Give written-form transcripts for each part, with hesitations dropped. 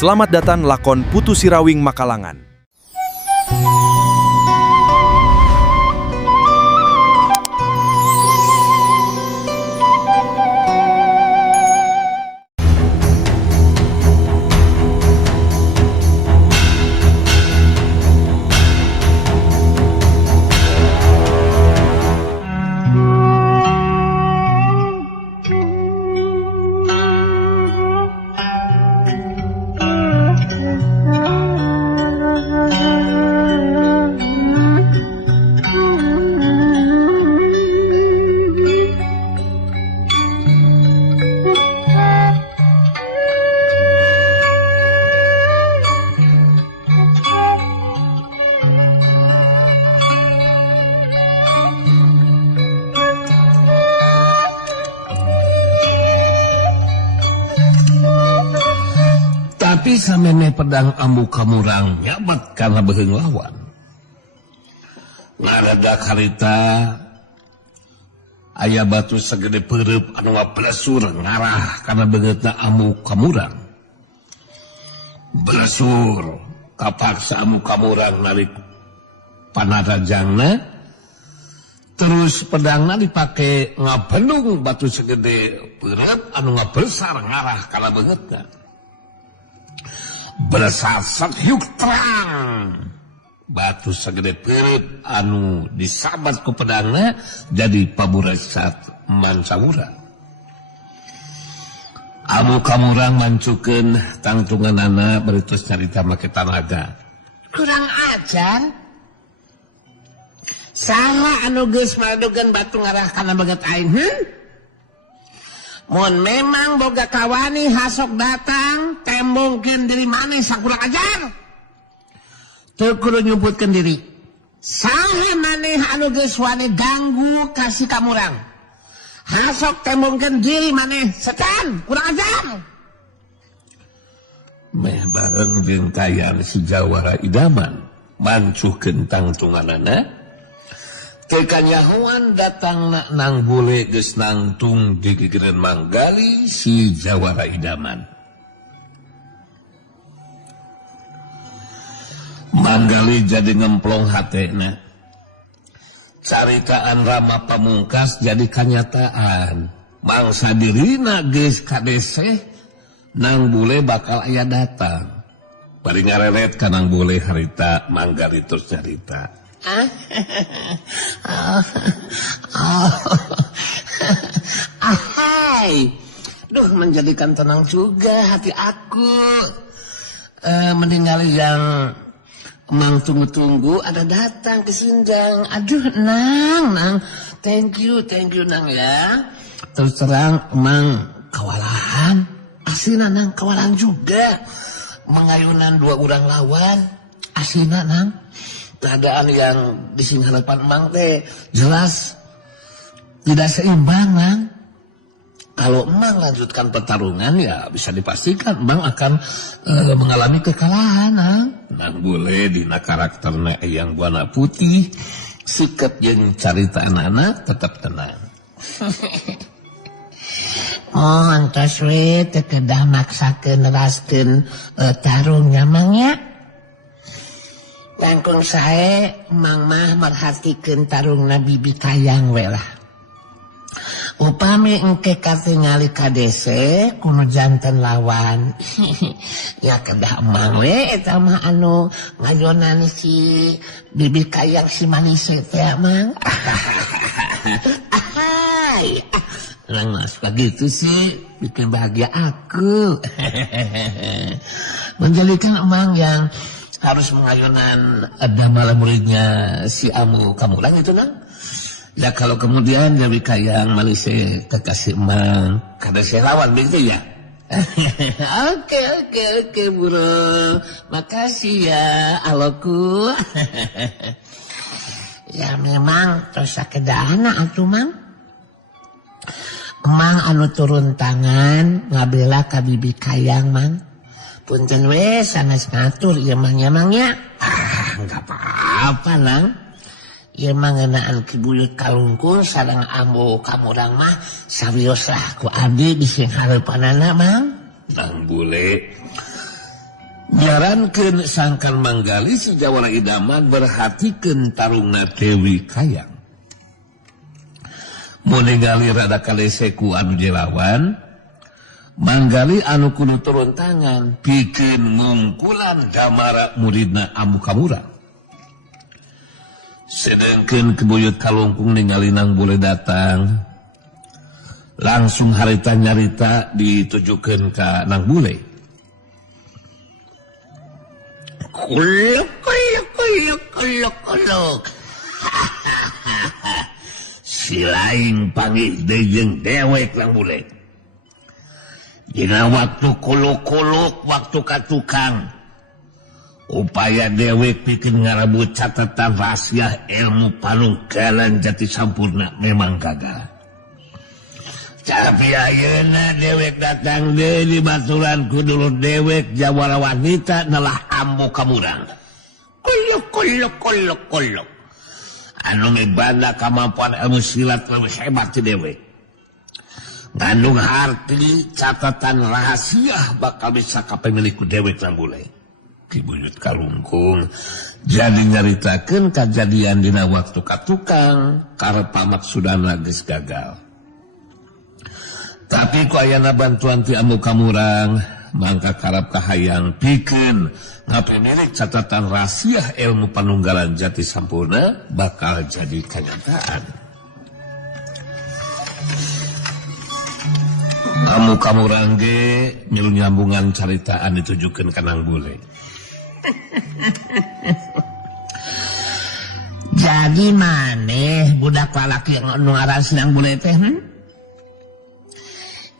Selamat datang lakon Putu Sirawing Makalangan. Tapi samene pedang ambu kamurang nyabat karena beheung lawan. Ngaradak harita aya batu segede peureup anu ngablesur ngarah karena beungeutna ambu kamurang. Blesur kapaksa ambu kamurang narik panarajangna, terus pedangna dipake ngabendung batu segede peureup anu ngabesar ngarah karena beungeutna. Bersasat hiuk terang batu segede peureup anu disabat ku pedangna jadi paburesat mansawura. Ambu kamurang mancukeun tangtunganana beritus carita make tanaga. Kurang ajar. Saha anu geus maradogan batu ngarah kana beget aing? Mun memang boga kawani hasok datang, tembongkeun diri maneh sakurang ajar. Teu kudu nyumputkeun diri. Saha maneh anu geus wani ganggu ka si kamurang? Hasok tembongkeun diri maneh setan, kurang ajar. Meh bareng jeung kayaan si Jawara idaman mancuhkeun tangtunganana. Kekanyahoan datang nang bule geus nangtung di gigireun manggali si Jawara idaman. Manggali jadi ngemplong hatena. Caritaan Rama Pamungkas jadi kanyataan. Mangsa dirina geus kadeseh nang bule bakal aya datang. Bari ngarelet ka nang bule harita manggali terus cerita. Ahai, duh menjadikan tenang juga hati aku. Meninggal yang emang tunggu-tunggu ada datang ke Sindang. Aduh nang, thank you nang ya. Terus terang emang kewalahan, asina nang kewalahan juga. Mengayunan dua orang lawan, asina nang. Keadaan yang di singharapan emang teh jelas tidak seimbang, Mang. Kalau emang lanjutkan pertarungan ya bisa dipastikan emang akan mengalami kekalahan, Mang. Nang boleh dina karakterna yang warna putih, sikap yang carita anak-anak tetap tenang. Oh, antos we teu kedah maksakeun neraskeun tarungnya, Mang ya. Langkung sae Mang mah merhatikeun tarungna bibi kayang we lah. Upami engke katingali kadese kuno janten lawan. Ya kedah emang we eta mah anu ngayonan si bibi kayang si manis teh Mang. Ahai. Lang mas begitu sih bikin bahagia aku. Menjadikan emang yang harus mengayunan ada malam muridnya si Amu Kamurang itu nang. Ya kalau kemudian Dewi Kayang Malise kekasih emang kada saya lawan begitu ya. Oke bro, makasih ya aloku. Ya memang terus sakedana atuh Mang. Emang anu turun tangan ngabela ka bibi Kayang Mang. Punten we sanes ngatur ieu mah nyamangnya. Enggak apa-apa nang. Ieu mah ngeunaan kibuyut kalungkung sareng ambo kamurang mah sawios lah ku abdi di sing hareupanana Mang. Nang bule nyarankeun sangkan manggali si Jawara Idaman berhatikeun tarungna Dewi Kayang. Mun ningali rada kadese ku anu jelawan, manggali anu kudu turun tangan pikeun ngungkulan Damara muridna Amuk Kamurang. Sedengkeun Kebuyut Kalungkung ningali Nang Bule datang, langsung harita nyarita ditujukeun ka Nang Bule. Kuluk. Si laing panggil dejeung dewek Nang Bule. Dina waktu kuluk-kuluk, waktu katukang, upaya dewek bikin ngarabut catatan rahasia ilmu panunggalan jati sampurna memang gagal. Tapi ayeuna dewek datang deui di baturan ku dulur dewek Jawara wanita nalah Amuk Kamurang. Kuluk. Anu mibanda kemampuan ilmu silat lebih hebat ti dewek. Ngandung harti catatan rahasia bakal bisa kapemilik ku dewek Nang Bule. Ki Buyut Kalungkung jadi nyaritakeun kajadian dina waktu katukang karep pamaksudana geus gagal. Tapi ku ayana bantuan ti Amuk Kamurang, mangka karep kahayang pikeun ngapemilik catatan rahasia ilmu panunggalan jati sampurna bakal jadi kenyataan. Amuk Kamurang ge nyilu nyambungan caritaan ditujukeun ka Nang Bule. Jadi maneh budak lalaki anu ngaran Nang Bule teh?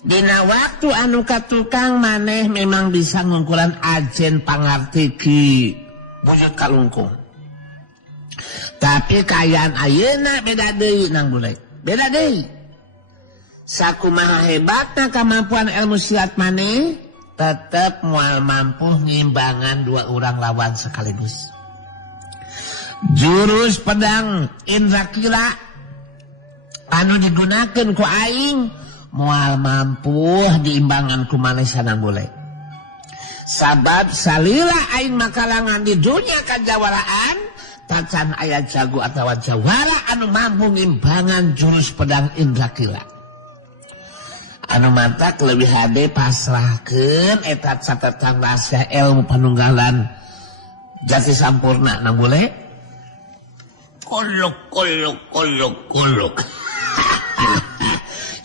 Dina waktu anu katukang maneh memang bisa ngungkulan ajen pangarti ki Buyut Kalungkung. Tapi kayaan ayeuna beda deui Nang Bule. Beda deui. Sakumaha hebatna kemampuan ilmu silat maneh, tetep moal mampu ngimbangan dua orang lawan sekaligus. Jurus pedang Indrakila anu digunakeun ku aing moal mampu diimbangan ku maneh Nang Bule. Sabab salila aing makalangan di dunia kajawaraan, tacan aya jago atawa jawara anu mampu ngimbangan jurus pedang Indrakila. Anu mantak lebih hade pasrahkeun eta catatan rahasia ilmu panunggalan jati sampurna Nang Bule. Kuluk.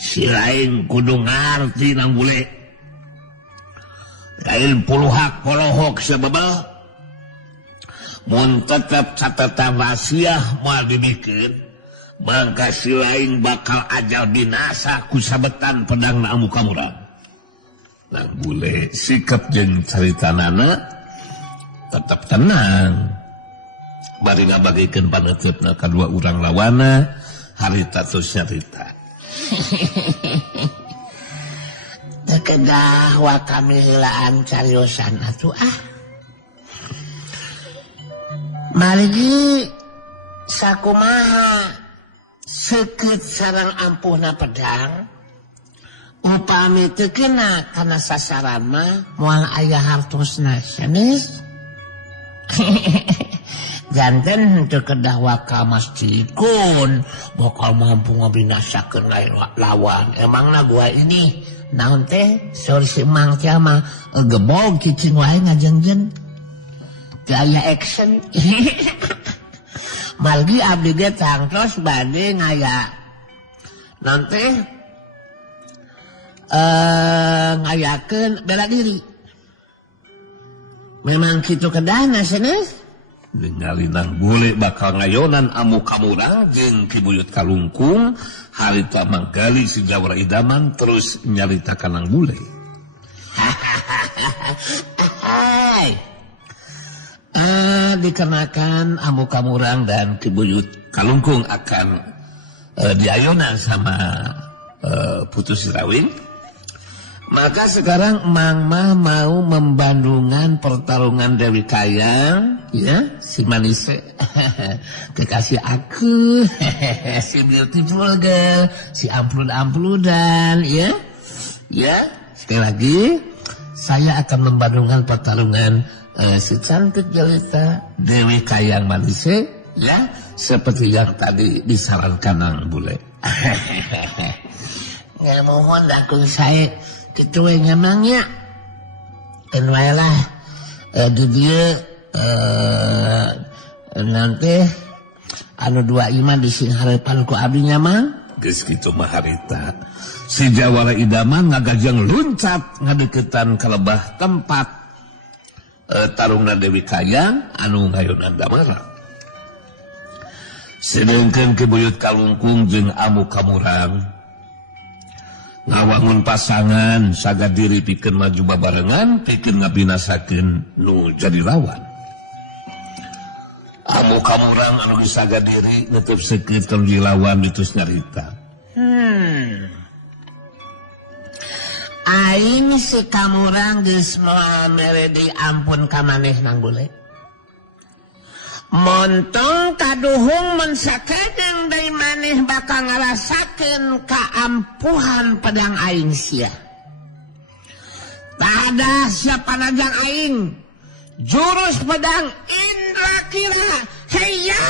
Si lain kudu ngarti Nang Bule. Lain puluhak polohok sebebel. Mun tetep catatan rahasia moal dibikeun, mangka si lain bakal ajal binasa ku sabetan pedangna Amuk Kamurang. Nang Bule sikap jeung caritanana tetep tenang. Bari ngabagikeun paneutupna kadua urang lawana, harita tos nyarita. Tekedah wa kami helaan cariosan atuh ah. Marigi sakumaha seukeut sareng ampuhna pedang, upami teu kena kana sasaran mah moal aya hartosna sanes. Janten teu kedah waka masjidkun bakal mampu ngabinasakeun lawan. Emangna gua ini naon teh sorry si Mang teh mah gebog cicing wae ngajengjeun gaya action. Malgi abdi ge tangtos bade ngaya nanti ngayakeun bela diri. Memang kitu kedahna sanes. Ningali Nang Bule bakal ngayonan Amuk Kamurang jeung Ki Buyut Kalungkung, harita manggali si Jawara Idaman terus nyaritakan Nang Bule. Dikarenakan Amuk Kamurang dan Ki Buyut Kalungkung akan diayonan sama Putu Sirawing, maka sekarang Mang Mah mau membandungan pertarungan Dewi Kayang, ya, si Manise, kekasih aku, si beautiful girl, si amplud-ampludan, ya, sekali lagi, saya akan membandingkan pertarungan si cantik jelita Dewi Kayang Manise, ya, seperti yang tadi disarankan Nang Bule. Ya mohon dah kun saya kitu we ngamangnya. Kan wae lah di dia nanti anu dua iman di sing harepan ku abdi nyamang. Geus kitu mah harita. Si Jawara idaman ngagajang luncat ngadeketan ka lebah tempat tarungna Dewi Kayang anu ngayunan Damara. Sedengkeun ke Buyut Kalungkung jeung Amu Kamurang ngawangun pasangan sagadiri pikeun maju babarengan pikeun ngabinasakeun nu jadi lawan. Amu Kamurang anu sagadiri neuteuf seukeut jadi lawan ditus nyarita. Aing si Kamurang geus moal mere diampun ka maneh Nang Bule. Montong kaduhung mun sakadang deui maneh bakal ngarasakeun kaampuhan pedang aing sia. Tada siapa najang aing jurus pedang Indra Kira. Heya!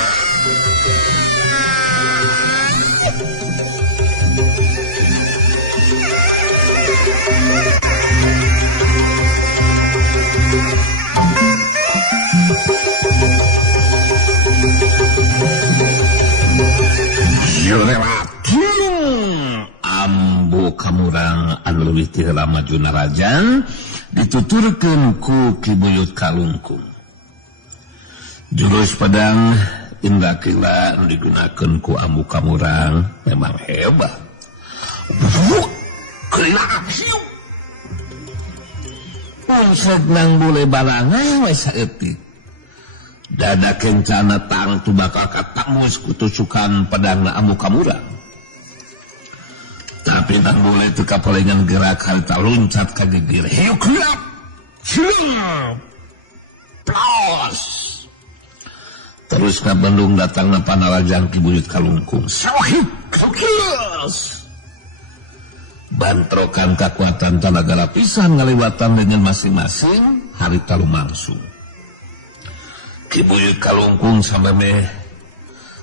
Ambu Kamurang anu leuwih ti heula maju narajan dituturkeun ku Ki Buyut Kalungkung. Jurus pedang Indra Kila anu digunakeun ku Ambu Kamurang memang hebat. Pungsek Nang Bule barangan we saeutik. Dada kencana tang tu bakal katamus kutusukan pedangna Ambu Kamurang. Tapi Nang Bule teu kapalengan gerak harita loncat ka gegir. Hiuk hiap. Hiup. Plos. Terus ka Bandung datangna panarajang Ki Buyut Kalungkung. Sawahip. Kios. Bantrokan kekuatan tenaga lapisan ngaliwatan dengan masing-masing harita lumangsung. Ki Buyut Kalungkung sampai meh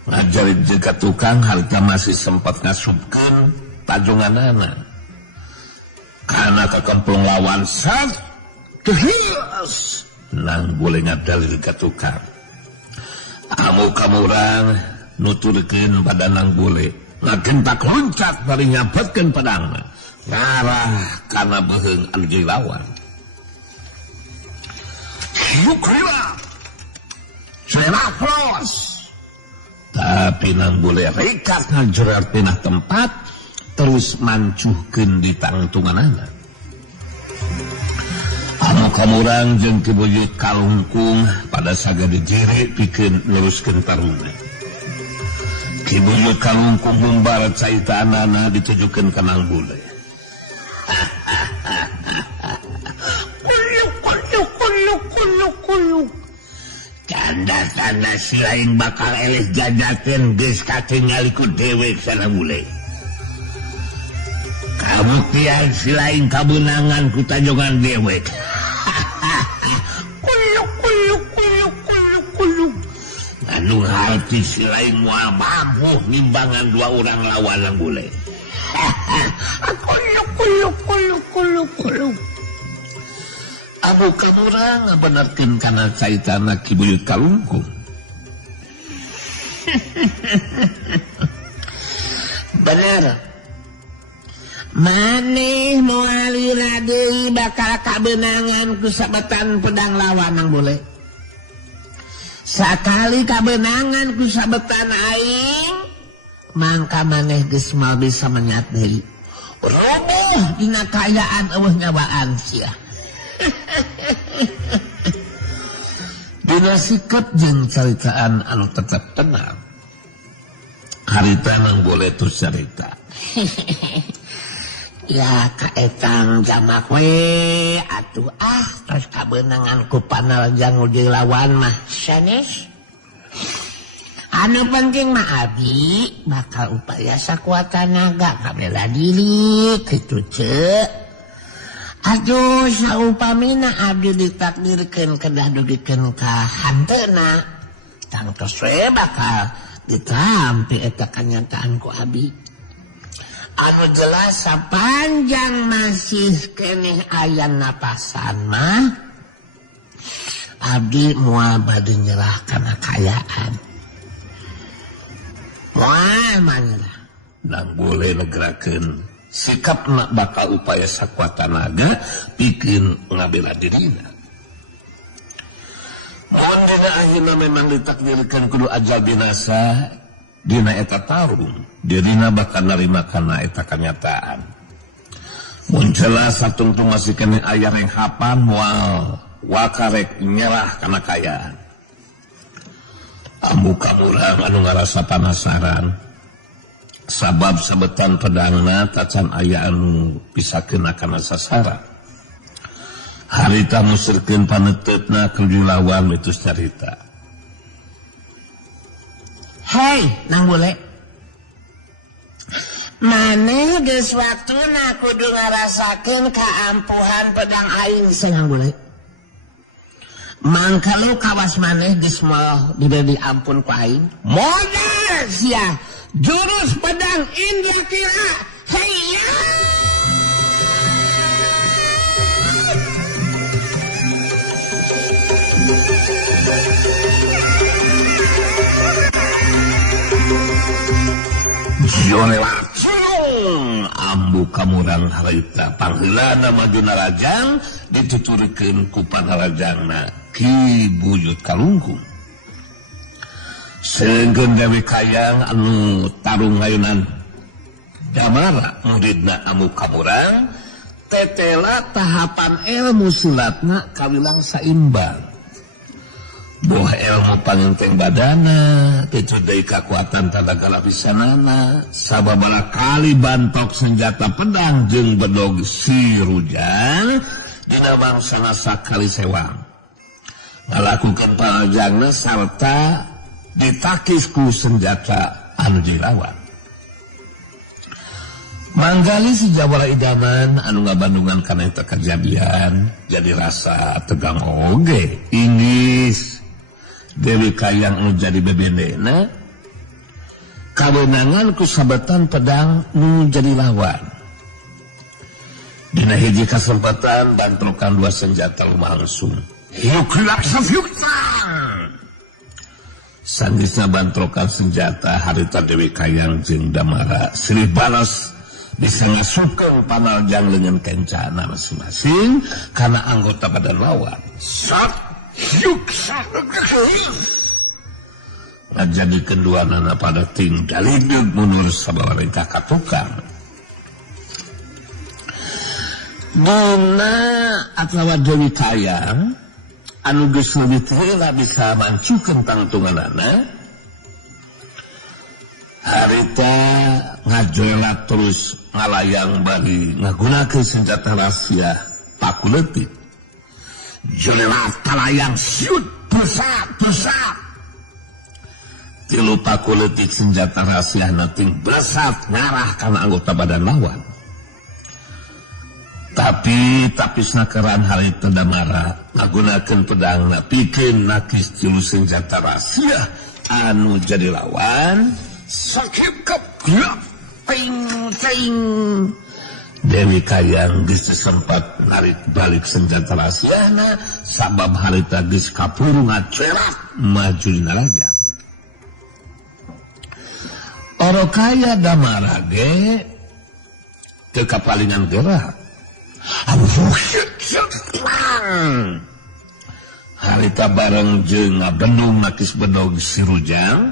ngajarin juga tukang harita masih sempat ngasupkan tajunganana karena kekemplung lawan sat kehias Nang Bule ngadalil ke tukang. Amu Kamurang nuturkeun pada Nang Bule ngagentak loncat bari nyabetkeun pedangna ngarah kana beheung anu jadi lawan. Yukriwa saya plos. Tapi Nang Bule rekat ngajerat pinah tempat terus mancuhkeun di tangtunganana. Amu Kamurang jeung Ki Buyut Kalungkung pada sagade jere pikeun luruskeun taruna. Ki Buyut Kalungkung mumbarat caitanana ditujukeun ka Nang Bule. Tanda-tanda si lain bakal eleh jajakeun geus katingali ku dewek sana Bule. Kabuktian si lain kabunangan ku tajongan dewek. Anu hati si lain moal mampu nimbangan dua orang lawan Nang Bule. Amu Kamurang ngabenarkeun kana caitana Ki Buyut Kalungkung. Bener. Maneh moal lila deui bakal kabenangan ku sabetan pedang lawan Nang Bule. Sakali kabenangan ku sabetan aing, mangka maneh geus moal bisa menyat deui. Rubuh dina kayaan eueuh nyawaan sia. Dina sikap jeung caritaan anu tetep tenang. Harita Nang Bule tu carita. Ya kaetang jamak we atuh terus kabenangan ku panarajang uji lawan mah sanes. Anu penting mah abdi bakal upaya sakuat tenaga kabela diri kitu ceuk. Aduh, saupamina abdi ditakdirkeun kedah dugikeun ka hantena, tangtos we bakal ditampi eta kanyataan ku abdi. Anu jelas sapanjang masih keneh aya napasan mah, abdi moal bade nyerah kana kayaan. Moal manyerah. Dan boleh negerakeun sikapna bakal upaya sakuat tenaga bikin ngabela dirina. Mohon dina akhirna memang ditakdirkan kudu ajal binasa dina eta tarung, dirina bakal narima kana eta kenyataan. Mun jelas satungtung masih kene aya renghapan moal wakarek nyerah kana kayaan. Ambu kamurang anu ngarasa penasaran sabab sebetan pedangna tacan aya anu pisakeun kana sasaran. Harita musirkeun paneteutna kudu lawan mitos carita. Hei, nang bule. Maneh geus waktuna kudu ngarasakeun kaampuhan pedang aing senang bule. Mangkalu kawas maneh geus moal diberi ampun ku aing. Modal sia. Jurus pedang India kira. Heya. Jonelacung ambu kamurang harita pangheulana majuna rajang dituturkeun ku panarajangna Ki Buyut Kalungkung. Sengkeun Dewi Kayang anu tarung ngayunan Damara muridna Ambu Kamurang tetela tahapan ilmu silatna kawilang saimbang. Boh ilmu pangenteng badana itu deui kakuatan tadaga lapisanana sababaraha kali bantok senjata pedang jeung bedog si Rujang dina mangsana sakali sewang ngalakukeun panajangna sarta ditakis ku senjata anu dilawan. Manggali si Jawara idaman anu ngabandungan kana eta kejadian jadi rasa tegang oge ingis Dewi Kayang anu jadi bebendena kawenangan ku sabetan pedang nu jadi lawan. Dina hiji kasempatan bantrokan dua senjata langsung. Yukrak safiuktang. Sanggeusna bantrokan senjata harita Dewi Kayang jeung Damara silih balas bisa ngasukeun panarjang leungeun kencana masing-masing kana anggota badan lawan. Sak yuksak ngajadikeun duanana pada ting dalideg munur sabawaringkah ka tukang. Dina atawa Dewi Kayang anu geus leuwih rela bisa mancukeun tangtunganana harita ngajoelat terus ngalayang bari ngagunakeun senjata rahasia pakuletik. Joelat kalayang siut besar tilu pakuletik senjata rahasia ting besar ngarah kana anggota badan lawan. Tapi sakeran harita Damara ngagunakeun pedangna pikeun nakis tilu senjata rahasia anu jadi lawan sakit keplak ting. Dewi Kayang geus sempat narik balik senjata rahasiana sabab harita geus kapuru ngacerat maju dina raja. Orokaya Damara ge teu kapalingan gerak. Harita bareng jeung ngabendung nakis bedog si Rujang,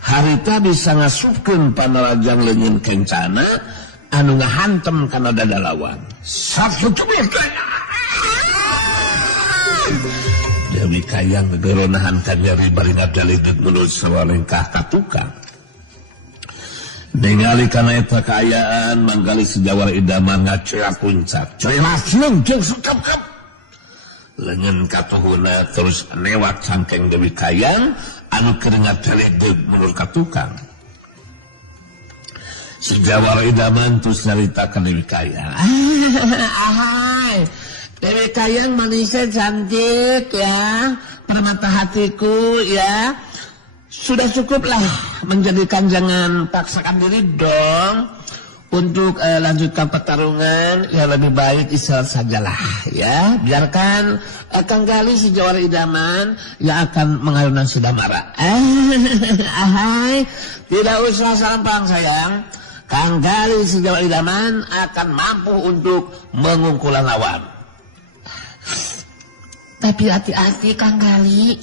harita bisa ngasupkeun panarajang leungeun kencana anu ngahantem kana dada lawan. Dewi Kayang gegeronahan ka nyeri bari ngadalideg menuju sawarengkah ka tukang. Ningali kana eta kaayaan manggali si Jawara idaman ngaceak puncak. Coy langsung jeung sukep-kep. Leungeun katuhuna terus lewat cangkeng Dewi Kayang anu keur ngadalideg menuju ka tukang. Sejawara idaman terus nyaritakan Dewi Kayang. Ahai, Dewi Kayang manisnya cantik ya, permata hatiku ya. Sudah cukuplah menjadikan, jangan paksakan diri dong untuk lanjutkan pertarungan. Ya lebih baik istirahat sajalah ya. Biarkan Kang Gali si jawara idaman yang akan mengayunkan si Damara. Ahai, tidak usah sampang sayang. Kang Gali si jawara idaman akan mampu untuk mengungkulan lawan. Tapi hati-hati Kang Gali.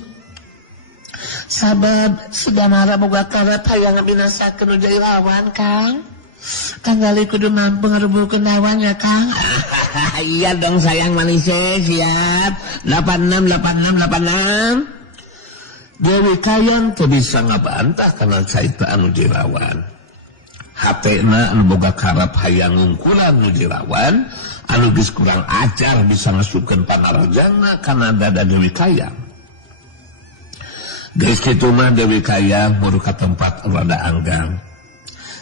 Sabab si Damara boga karep hayang ngabinasakeun ujai lawan Kang. Kang Gali kudu mampu ngarubuhkeun lawan ya Kang. Iya dong sayang manis, siap. 86. Dewi Kayang teu bisa ngabantah kana caitaan ujai lawan. Hatena anu boga karep hayang ngungkulan ujai lawan, anu geus kurang ajar bisa ngasupkeun panarajana kana dada Dewi Kayang. Geus kitu mah Dewi Kayang buru ka tempat rada anggang.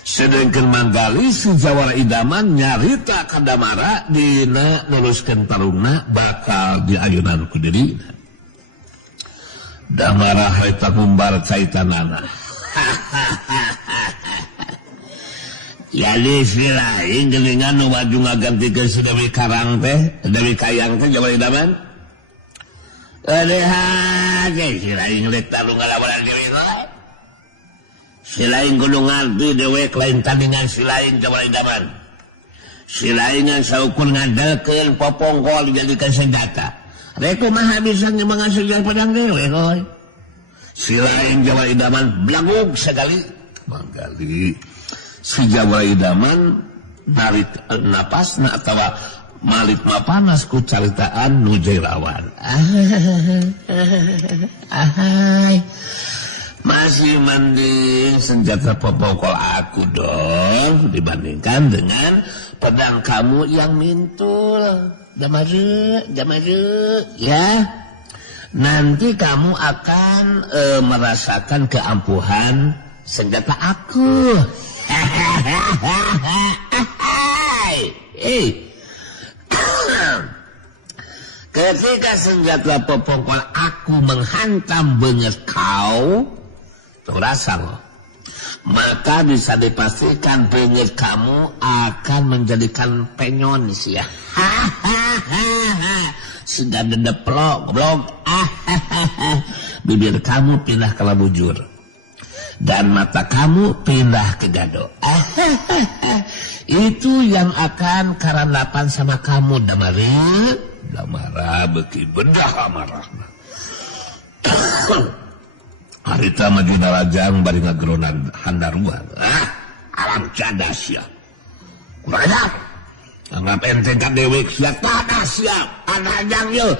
Sedengkeun manggali si jawara idaman nyarita ka Damara dina nuluskeun tarungna bakal diayunan ku dirina. Damara harita ngumbar caitanana. Jadi si lain gelingan nu maju ngagantikeun si Dewi Karang teh, Dewi Kayang teh jawara idaman. Lihat, si lain ngelik tarung ngalawanan diri lain. Si lain kudu ngarti dewek lain tandingan si lain jawara idaman. Si lain yang saukur ngadelkeun popongkol dijadikan senjata. Reku mah bisa menghasilkan pedang dewek, oi. Si lain jawara idaman blagug sekali. Manggali. Si jawara idaman narik napasna atawa malik mapanas ku caritaan nu jai lawan. Ahai, masih mending senjata popokol aku dong dibandingkan dengan pedang kamu yang mintul. Jamaru, ya. Nanti kamu akan merasakan keampuhan senjata aku. Ketika senjata popongkol aku menghantam bengek kau, tuh rasa loh, maka bisa dipastikan bengek kamu akan menjadikan penyon sih ya. Sudah dedeplok, blok, bibir kamu pindah ke labujur dan mata kamu pindah ke gado. Itu yang akan karanapan sama kamu, Damara beki bedah amarah. Harita Madina Rajang bari ngageronan handaruan. Alam cadas ya. Kurang anggap enteng ka dewek siap tadas ya. Anajang yo.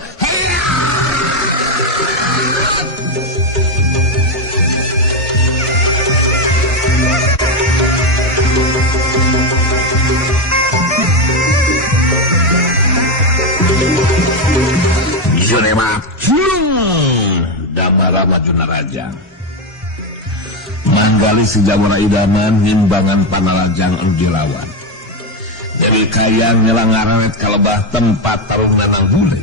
Junema Damara Madina Rajang manggali si jawara idaman ngimbangan panarajang anu dilawan. Dewi Kayang nyelangarawet kalebah tempat tarungna nang bule.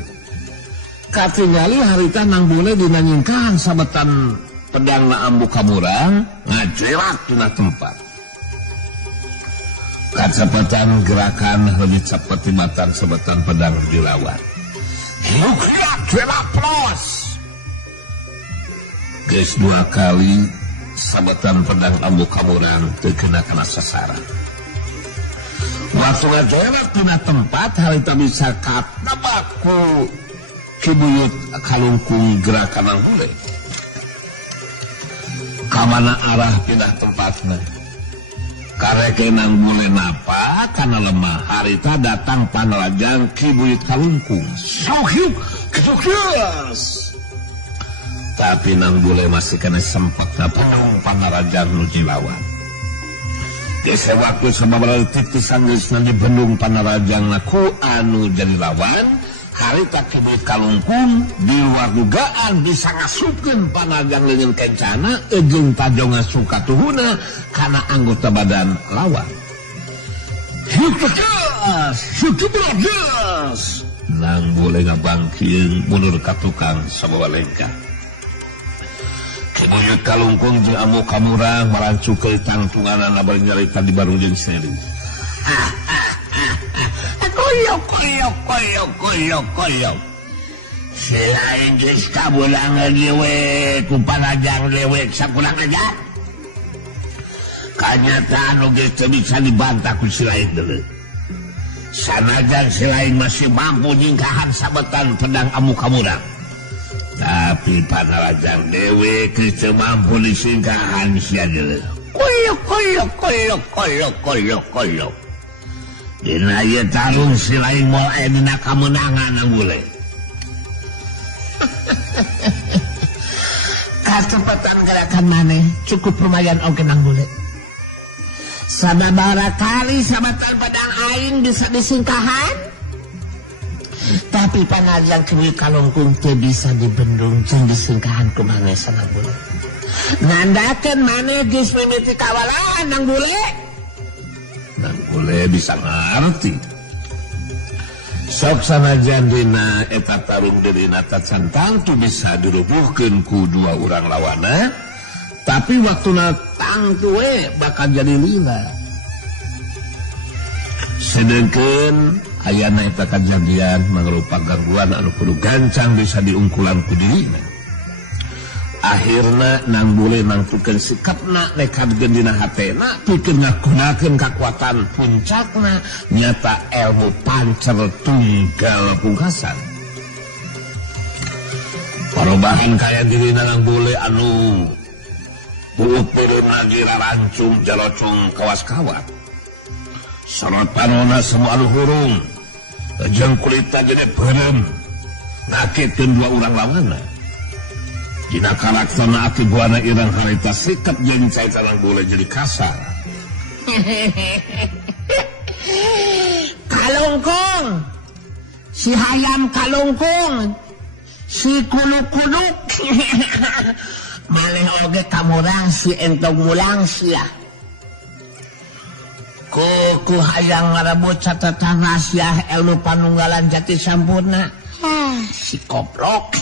Katingali harita nang bule dinanyingkan sabetan pedangna ambu kamurang ngajelak dina tempat. Kacepatan gerakan lebih cepat timatan sabetan pedang dilawan. Lihat jelak plus. Geus dua kali sabetan pedang ambu kamurang terkena kena sasaran. Waktu ngajelak dina tempat harita bisa katnabaku kibuyut kalungkung gerakan nang bule. Kamana arah pindah tempatna. Kareke nang bule napa karena lemah harita datang panarajang kibuyut kalungkung. Sukyuk, kesukyas. Tapi nang bule masih kena sempat dapat panarajang nuji lawan. Desa waktu sababaraha titisan geus nang dibendung panarajang naku anu jadi lawan. Harita kibuyut kalungkung di luar dugaan bisa ngasupkeun panarajang leungeun kencana jeung tajong ngasuka tuhuna kana anggota badan lawan. Nang boleh ngabangkieun mundur ka tukang sabawalegga. Kebuyut kalungkung jeung amu kamurang marancukeun tangtunganan bari nyarita di barung jeung seri. Koyok. Selain geus kabulang lewe ku panajang lewek sakulang aja. Kanyataan oge teu bisa dibantah ku silain deuleu. Sanajan silain masih mampu nyingkahan sabetan pedang amu kamurang. Tapi panalajang dewe teu mampu disingkahan sia deuleu. Koyok. Dina ieu tarung silain moal aya dina kamenangan nang bule. Kacepatan gerakan maneh cukup lumayan oge nang bule. Sababaraha kali sabatan pedang aing bisa disingkahan, tapi panajang Kibuyu Kalungkung teu bisa dibendung jeung disingkahan ku maneh sanang bule. Ngandakeun maneh geus mimiti kawalaan nang bule. Nang bule bisa ngarti. Sok sanajan dina eta tarung deurina tacan tangtu bisa dirubuhkeun ku dua urang lawana, tapi waktuna tangtu bakal jadi lila. Sedengkeun ayana eta kajadian mangrupa gangguan anu kudu gancang bisa diungkulan ku dirina. Akhirna nang bule nangtukeun sikapna nekadkeun dina hatena pikeun ngagunakeun kakuatan puncakna nyata ilmu pancer tunggal pungkasan. Parobahan kaya dirina nang bule anu buut turun lagi rarancung jalocung kawas-kawat. Sorot panona semua anu hurung jeung kulitna jadi beureum ngakitkeun dua urang lawanna. Dina karakterna akibuana irang harita sikap jeung caita nang bule jadi kasar. Kalungkung, si hayam kalungkung, si kuluk-kuluk. Malih oge kamurang si entong mulang sia. Ku hayang ngarebut catatan rahasia ilmu panunggalan jati sampurna. Si koprok.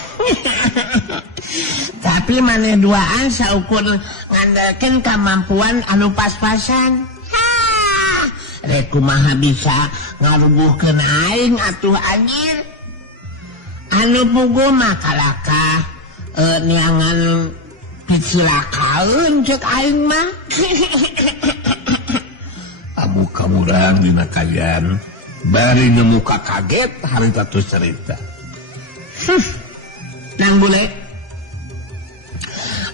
Tapi maneh duaan saukur ngandalkeun kamampuan anu pas-pasan. Rek kumaha bisa ngarubuhkeun aing atuh anjir. Anu puguh mah kalaka niangan picilakaeun ceuk aing mah. Amu kamurang dina kayan bari ngemuka kaget harita tos cerita. Nang bule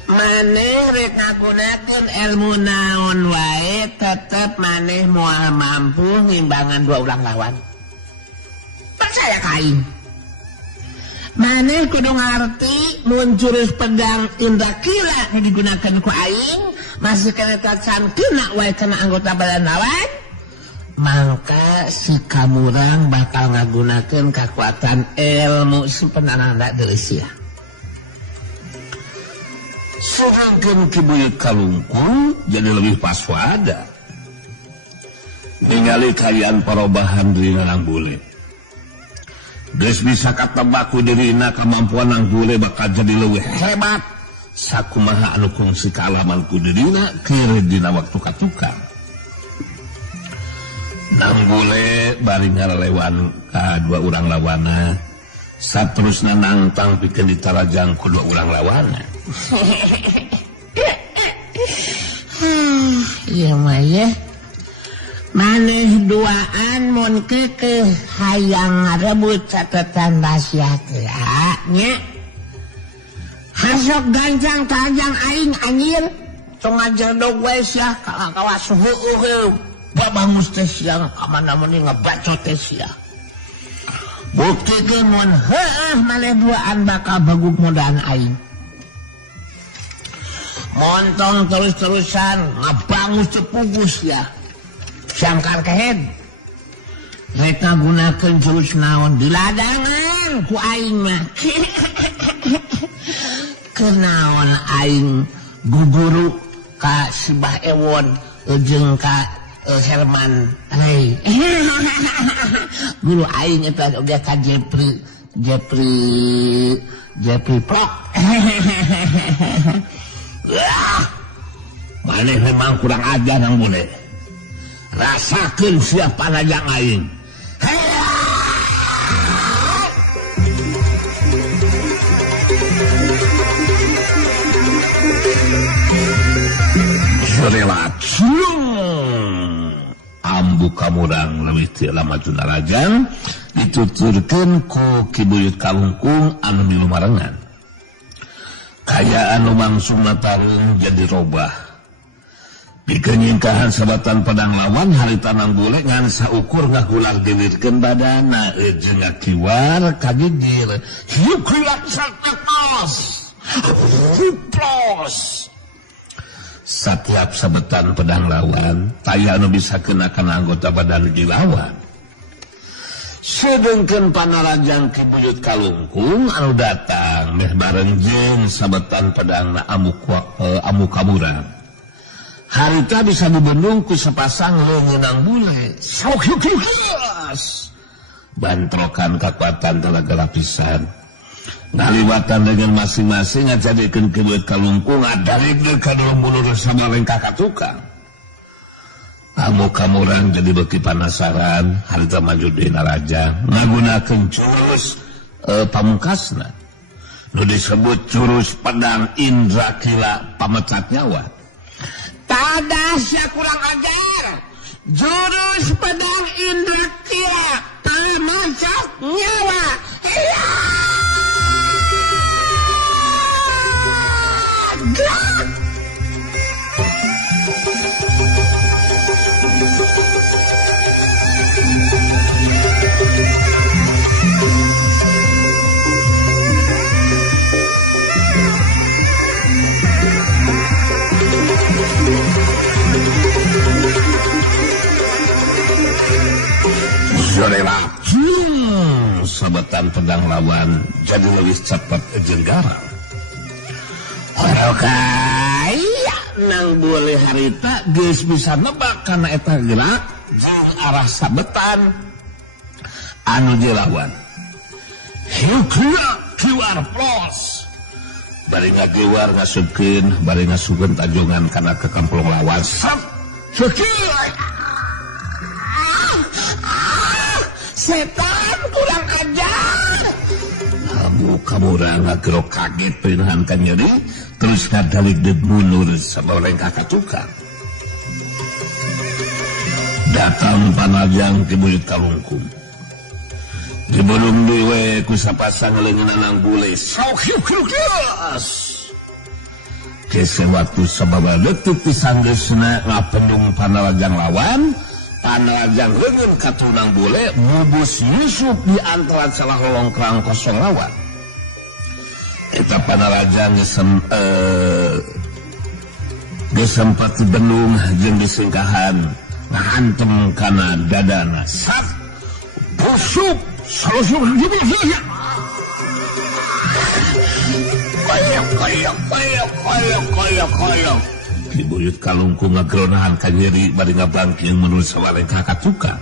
maneh rek ngagunakeun ilmu naon wae tetep maneh moal mampu ngimbangan dua urang lawan. Percaya ka aing. Maneh kudu ngarti mun jurus pedang Indrakila nu digunakeun ku aing masih kena tacan kena wae kana anggota badan lawan. Mangka si kamurang bakal ngagunakeun kekuatan ilmu sepenanana deui sia. Sedangkeun Kibuyu Kalungkung jadi lebih waspada. Ningali kalian parobahan dirina nang bule. Geus bisa katebak ku dirina kamampuan nang bule bakal jadi leuwih hebat sakumaha anu kungsi kaalaman ku dirina keur dina waktu katukang. Nang bule bari ngarelewan ka dua urang lawana saterusna nantang pikeun ditarajang ku dua urang lawana. Ieu mah ye maneh duaan mun keukeuh hayang ngarebut catatan rahasia teh nya. Hasok gancang tajang aing anjir cong ngajerdog we sia kawas heueuh. Babangus teh sia kamana meni ngebacot teh sia. Buktikeun mun heueuh maneh duaan bakal bagug modaan aing. Montong terus-terusan ngabangus cepugus ya. Sangkar kehed. Rek ngagunakeun jurus naon diladangan ku aing mah. Kenaon aing guguru ka Sibah Ewon jeung ka Herman deui. Guru aing eta oge ka Jepri Plok. Wah, maneh memang kurang ajar nang bule. Rasakeun sia panajang aing. Ambu kamurang leuwih teu lama juna rajang dituturkeun ku Ki Buyut Kalungkung anu milu marengan. Kayaan nu mangsungna tarung jadi robah. Pikeun nyingkahan sabatan pedang lawan harita nang bule ngan saukur ngagular gelirkeun badana jeung ngakiwar kagigir. Hiup kilak satos. Plus. Setiap sabetan pedang lawan taya anu bisa kenakan anggota badan dilawan. Sedengkeun panarajang Ki Buyut Kalungkung anu datang meh bareng jeung sabetan pedangna amu kamurang. Harita bisa dibendung ku sepasang leungeunang bule. Sok-sok-sok. Bantrokan kakuatan talaga lapisan. Ngaliwatan dengan masing-masing ngajadikeun Ki Buyut Kalungkung ngadarig ka dalam mulur samalengka ka tukang. Amu kamurang jadi beuki panasaran harita maju dina raja ngagunakeun jurus pamungkasna nu disebut jurus pedang Indra Kila pamecat nyawa. Tadasya kurang ajar. Jurus pedang Indra Kila pamecat nyawa. Jorela sabetan pedang lawan jadi lebih cepat jeung garang. Kaya nang boleh harita geus bisa nebak kana eta gerak jeung arah sabetan Anu dilawan hiukna kiwar plos. bari ngagiwar ngasupkeun bari ngasukeun tajongan kana kekamplong lawan. Sak sakit. Setan kurang ajar. Amu kamurang ngagerok kaget peunahan ka nyeri terus kadalik deuk mundur sabareng ka tukang. Datang panajang Ki Buyut Kalungkung. Dibelum dewe ku sapasang leungeunna nang bule. Sok-sok-sok. Kese waktu sababa detik pisanggeusna ngapendung panajang lawan. Panajang leungeun ka tunang bule mubus Yusuf di antara salah lolongkrang kosong lawan. Eta panajang geus sempat dibendung jeung disingkahan ngahantem kana dadana. Sak busuk salusuk dibusuk. Koyok. Ki Buyut Kalungkung ngageronahan ka nyeri bari ngabangking menurut samalengka ka tukang.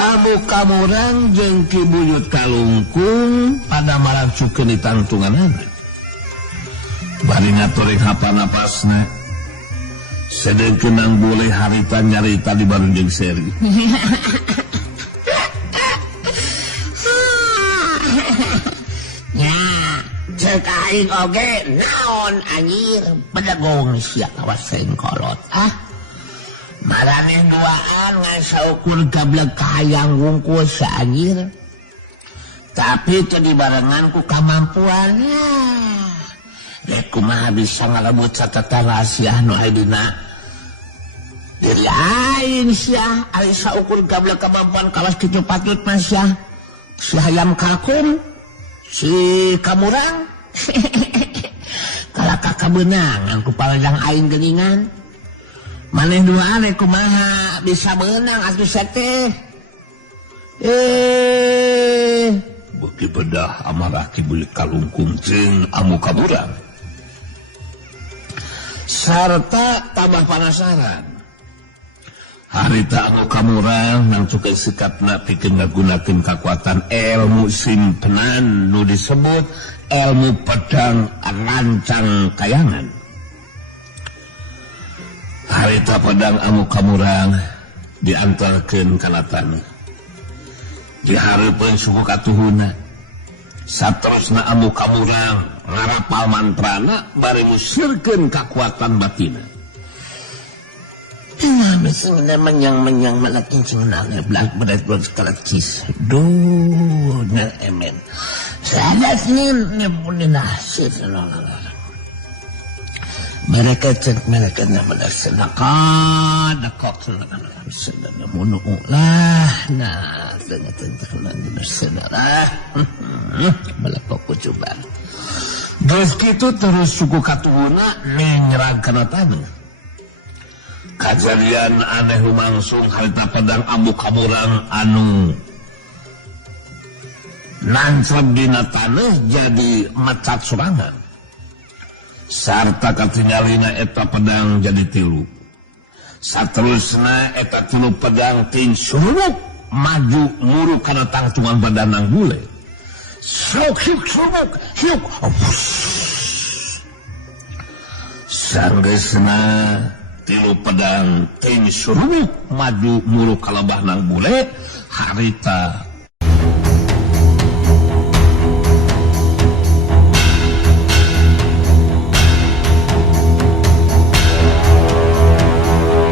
Amu kamurang jeung Ki Buyut Kalungkung pada marangcukeun di tangtunganana. Bari ngatoring hapanapasna. Sedengkeun nang boleh harita nyarita di bareng jeung seri. Cek aing oge naon anjir pedagong sia kawas sengkolot maraneh duaan ngan saukur gablek kahayang wungkul sa anjir tapi teu dibarengan ku kamampuannya rek kumaha bisa ngalebut catatan rahasia nu aya dina diri aing sia ari saukur gablek kemampuan kawas kitu patut mah sia si hayam kalkun si kamurang kalaka kabeunang ku palajang aing geuningan maneh duaan rek kumaha bisa beunang atuh sateh Beuki bedah amarah Ki Buyut Kalungkung jeung amu kamurang sarta tambah panasaran harita anu kamurang nang cukai sikapna pikeun ngagunakeun kekuatan ilmu simpenan nu disebut ilmu pedang rancang kayangan. Harita pedang anu kamurang diantarkeun kana taneuh. Dihareupeun suku katuhuna. Saterusna anu kamurang ngarapal mantrana bari musirkeun kakuatan batina. Misalnya menyang malaking sebenarnya belak berat strategis. Duh, emen. Saya sih nyebunin nasib. Mereka nak melaksanakan, nakok sedang menunggu lah. Nah, dengan bersaudara, melakok kucuban. Terus gitu terus suku katuhuna menyerang kana taneuh. Kajadian aneh lumangsung harita pedang amu kamurang anu nancep dina taneuh jadi mecat surangan. Sarta katingalina eta pedang jadi 3. Saterusna eta 3 pedang ting suruk maju muru kana tangtungan badanang bule. Suruk syuk. Sanggeusna 3 pedang ting suruk maju muru kalebah nang bule harita